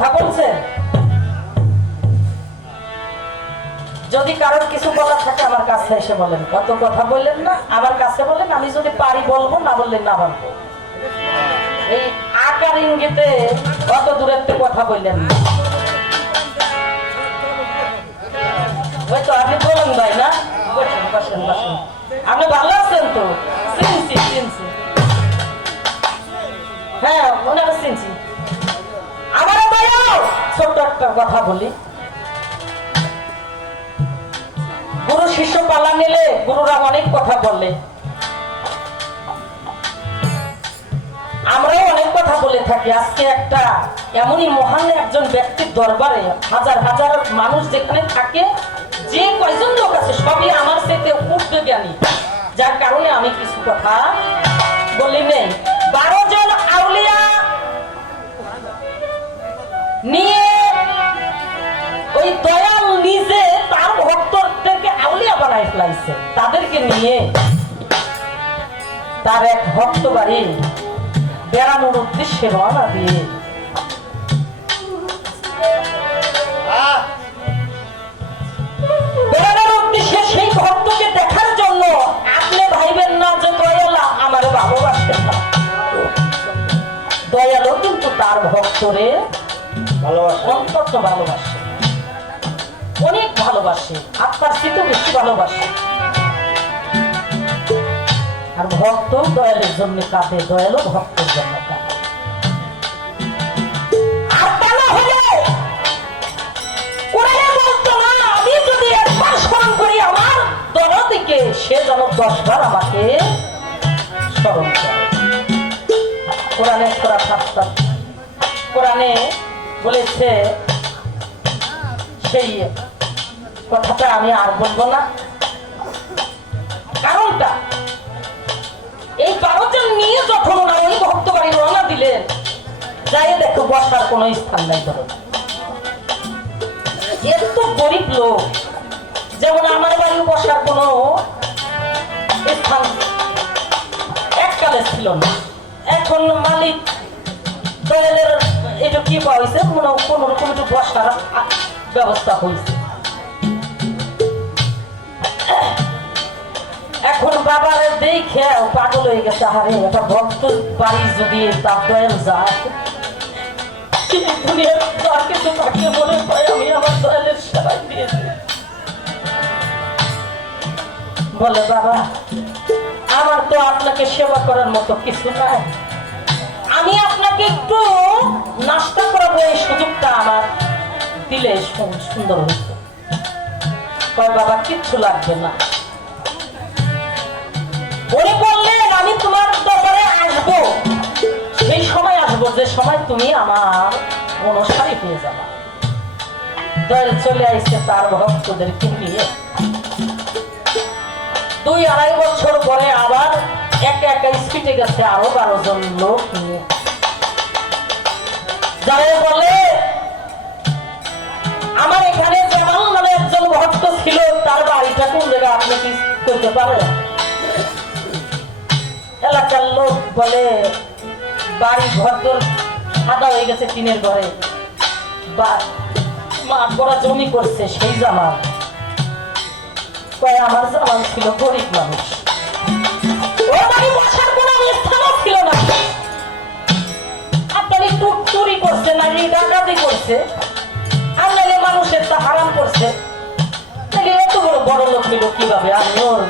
কথা বলছেন? যদি কারোর কিছু বলার থাকে আমার কাছে এসে বলেন। কত কথা বললেন না, আমার কাছে বলেন, আমি যদি পারি বলবো, না বললেন না বলবো। এই আকার ইঙ্গিতে কত দূরের থেকে কথা বললেন না। হয়তো আপনি বলেন ভাই না, বসেন বসেন বসেন। আপনি ভালো আছেন তো? চিনছি চিনছি, হ্যাঁ ওনারা চিনছি। আমার ছোট্ট একটা কথা বলি। গুরু শিষ্য পালা নিলে গুরুরা অনেক কথা বলে, আমরাও অনেক কথা বলে থাকি। আজকে একটা এমনই মহান একজন ব্যক্তির দরবারে হাজার হাজার মানুষ যেখানে থাকে, যে কয়জন লোক আছে সবই আমার সাথে উঠবে জ্ঞানী, যার কারণে আমি কিছু কথা বলি নেই। 12 জন আউলিয়া নিয়ে ওই দয়াল নিজে তার ভক্তদেরকে আউলিয়া বানাই ফেলাইছে। তাদেরকে নিয়ে তার এক ভক্ত বাড়ি বেড়ানোর উদ্দেশ্যে রওনা দিয়ে বেড়ানোর উদ্দেশ্যে সেই ভক্তকে দেখার জন্য। আপনি ভাইবেন না যে দয়ালা আমার ভালোবাসতে না, দয়ালও কিন্তু তার ভক্তরে অন্তত ভালোবাসে, অনেক ভালোবাসে, আত্মার চেয়ে বেশি ভালোবাসে। আর ভক্ত দয়ালের জন্য কাঁদে, দয়ালও ভক্তের জন্য কাঁদে। আর তা না হলে কোরআনে বলতো না, আমি যদি একবার স্মরণ করি আমার দরদিকে, সে যেন 10 বার আমাকে স্মরণ করে। কোরআনে সূরা ফাতর, কোরআনে বলেছে সেই কথাটা আমি আর বলবো না। কারণটা এই 12 জন নিয়ে যখন ওই ভক্ত বাড়ি রওনা দিলেন, যাই দেখো বসার কোনো স্থান নাই। ধরো এত গরিব লোক, যেমন আমার বাড়ি বসার কোনো স্থান এককালে ছিল না। এখন মালিক দয়ালের এটা কি পাইছে, কোন রকম একটু বসার ব্যবস্থা হয়েছে। এখন বাবার দেখে পাগল হয়ে গেছে, আরে একটা ভক্ত বাড়ি যদি তার দয়াল যায়, কিছু তাকে মনে হয় আমি আমার দয়ালের সেবাই দিয়েছি। বলে বাবা, আমার তো আপনাকে সেবা করার মতো কিছু নাই, আমি আপনাকে একটু নাস্তা করাবো, এই সুযোগটা আমার দিলে সুন্দর হইতো। কয় বাবা কিচ্ছু লাগবে না। উনি বললেন আমি তোমার দরবারে আসবো, সেই সময় আসবো যে সময় তুমি আমার অনুসারী হয়ে যাবে। দয়াল চলে আসছে তার ভক্তদেরকে নিয়ে। 2-2.5 বছর পরে আবার একা একা স্পিডে গেছে আরো 12 জন লোক নিয়ে। যারা বলে আমার এখানে জামাল নামে একজন ভক্ত ছিল, তার বাড়িটা কোন জায়গায় আপনি কি করতে পারেন? এলাকার লোক বলে বাড়ি ঘর তোর সাদা হয়ে গেছে, টিনের ঘরে মাঠ করা জমি করছে, সেই জামাল। আমার জামাল ছিল গরিব মানুষ, ও বাড়ি বসার কোনো স্থানও ছিল না। আপনার একটু চুরি করছে না, ডাকাতি করছে, আপনাকে মানুষের তা হারাম করছে, এত বড় লোক নিল কিভাবে? আমি ওর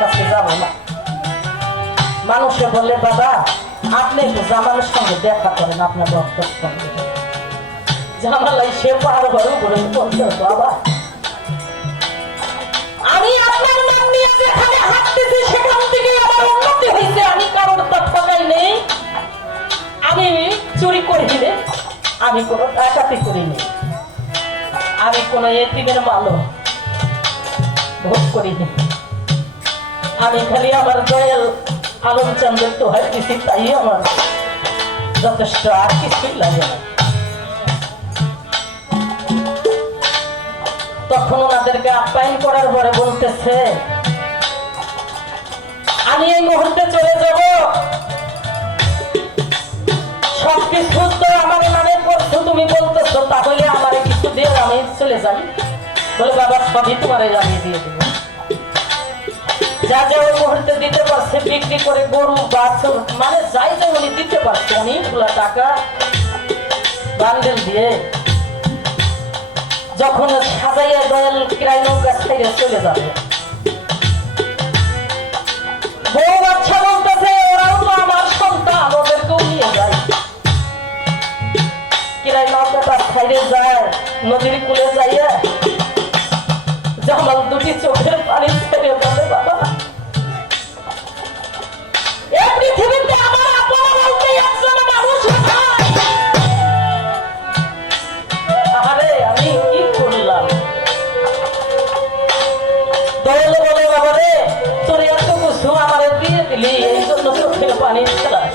কাছে যাবো না। মানুষে বললে বাবা আপনি একটু জামালের সঙ্গে দেখা করেন, আপনার বক্তব্য জামালাই সে পাহাড় ঘরে উপরে বলতে বাবা আমি আপনার নাম নিয়ে যেখানে হাঁটতেছি সেখান থেকে আমার উন্নতি হয়েছে, আমি কারোর তো ঠকাই নেই, আমি চুরি করিনি, আমি কোনো ডাকাতি করিনি, আমি কোনো এতিমের মালও ভোগ করিনি, আমি খালি আমার দয়াল আলমচন্দ্রের তো হয় দিছি, তাই আমার যথেষ্ট, আর কিছুই লাগে না। তখন ওনাদেরকে আপ্যায়ন করার পরে বলতেছে আমি এই মুহূর্তে চলে যাব, সবকিছু তো আমার নামে করছো, তুমি বলতেছো যাই? বলে বাবা সবই তোমার জানিয়ে দিয়ে দেবো। যা যা ওই মুহূর্তে দিতে পারছে বিক্রি করে গরু বাছুর মানে যাই যাই উনি দিতে পারছে অনেকগুলো টাকা বান্ডেল দিয়ে যখন সাজাইয়া দয়াল কিরাই নৌকা ছেড়ে চলে যাবে বউ বাচ্চা বলতেছে ওরাও তো আমার সন্তান ওদেরকেও নিয়ে যায়। কিরাই নৌকাটা ছেড়ে যায় নদীর কূলে যাইয়া জামাল দুটি চোখের পানি ছেড়ে বলে বাবা এই পৃথিবীতে আমার আপন বলতে একজন মানুষ নাই। আরে আমি কি করলাম? দয়াল বলে বাবা রে তোর এত কিছু আমার দিয়ে দিলি এই জন্য চোখের পানি ফেলাস।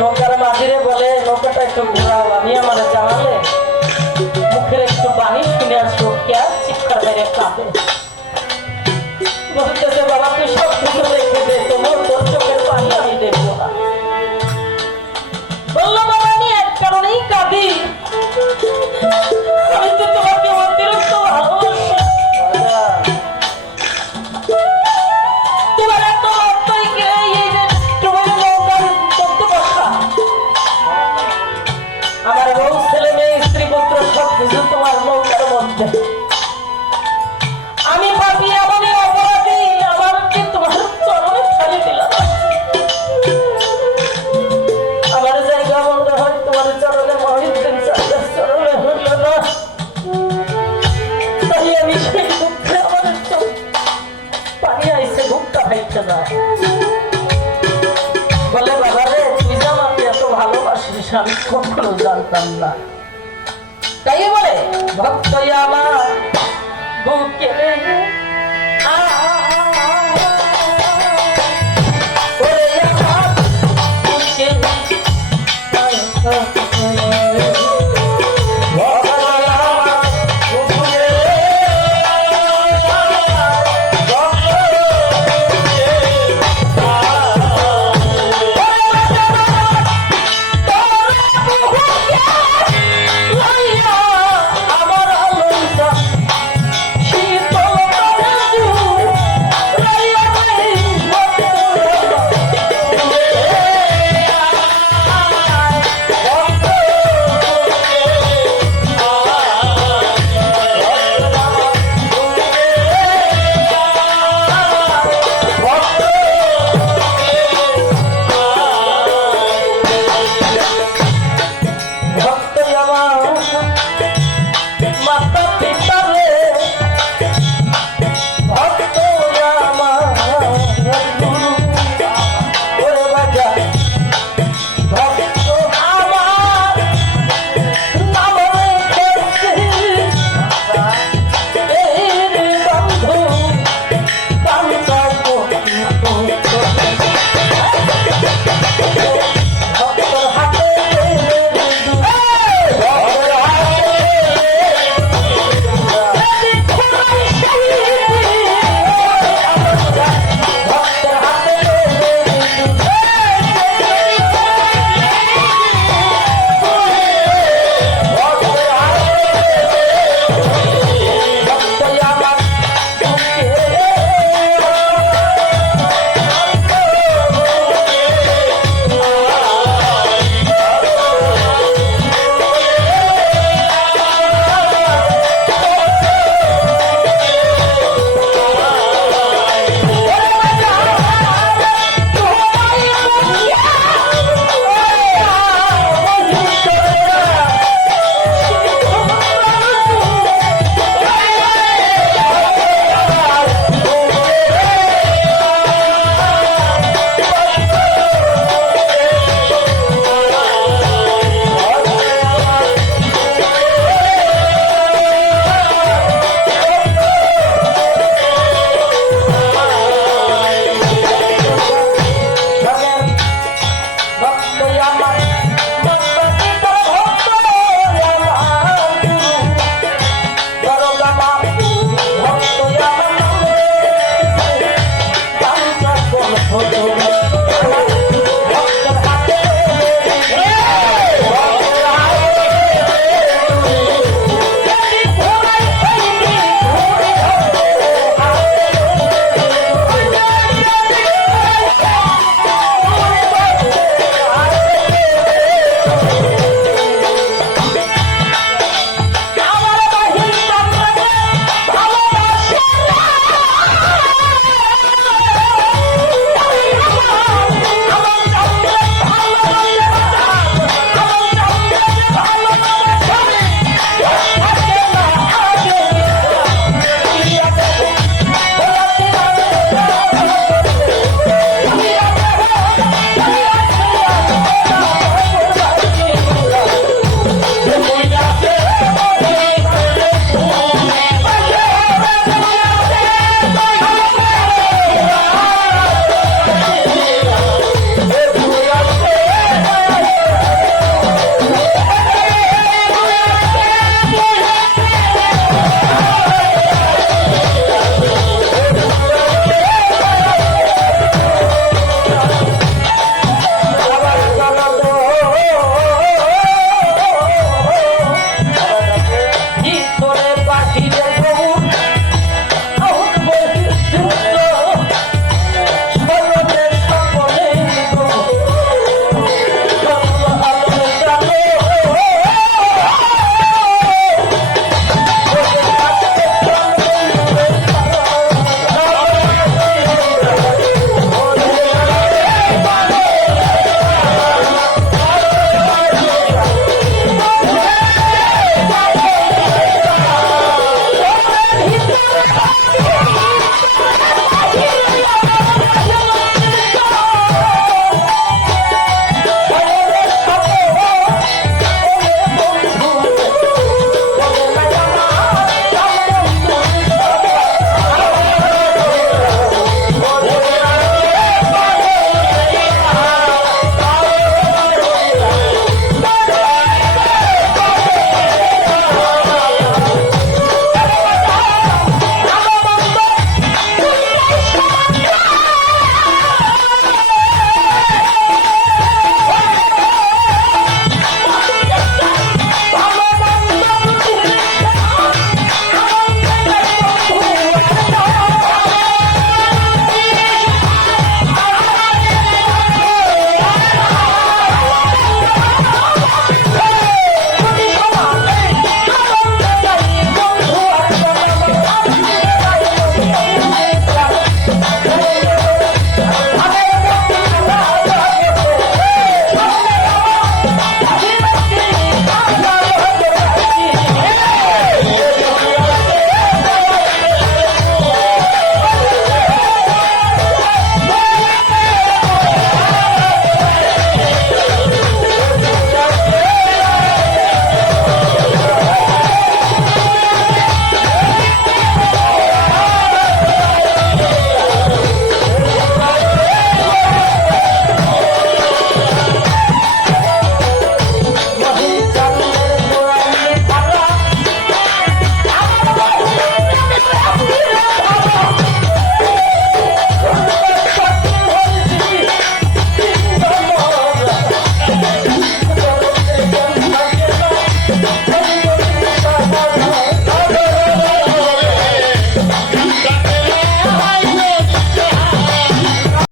নৌকার মাঝিরে বলে নৌকাটা একটু ঘোরাও আমি আমার জানালে মুখের একটু পানি শুনে আসবো কে চিৎকার মেরে কাঁপে বলতেছে বাবা তুই সব কিছু রেখে দে তোমার তোর চোখের পানি আমি দেখবো না। বললো বাবা আমি এক কারণেই কাঁদি আমি তো তোমাকে অতিরিক্ত ভালোবাসি। তোমার এত অর্থই কে এই যে তুমি নৌকার করতে বসা আমার বউ ছেলে মেয়ে স্ত্রী পুত্র সব কিছু তোমার নৌকার মধ্যে আমি পাপি আমাদের অপরাধী আমাকে তোমার চরণে ছাড়িয়ে দিলাম। আমার জায়গা মনে হয় তোমার চরণে মহিদিন চরণে হইল না তাই আমি সেই দুঃখে আমাদের চোখ পানি আইসে বুকটা ভাইতে না। বলে বাবা রে তুই যে আমাকে এত ভালোবাসিস আমি কখনো জানতাম না। তাই বলে ভক্ত আমার বুকে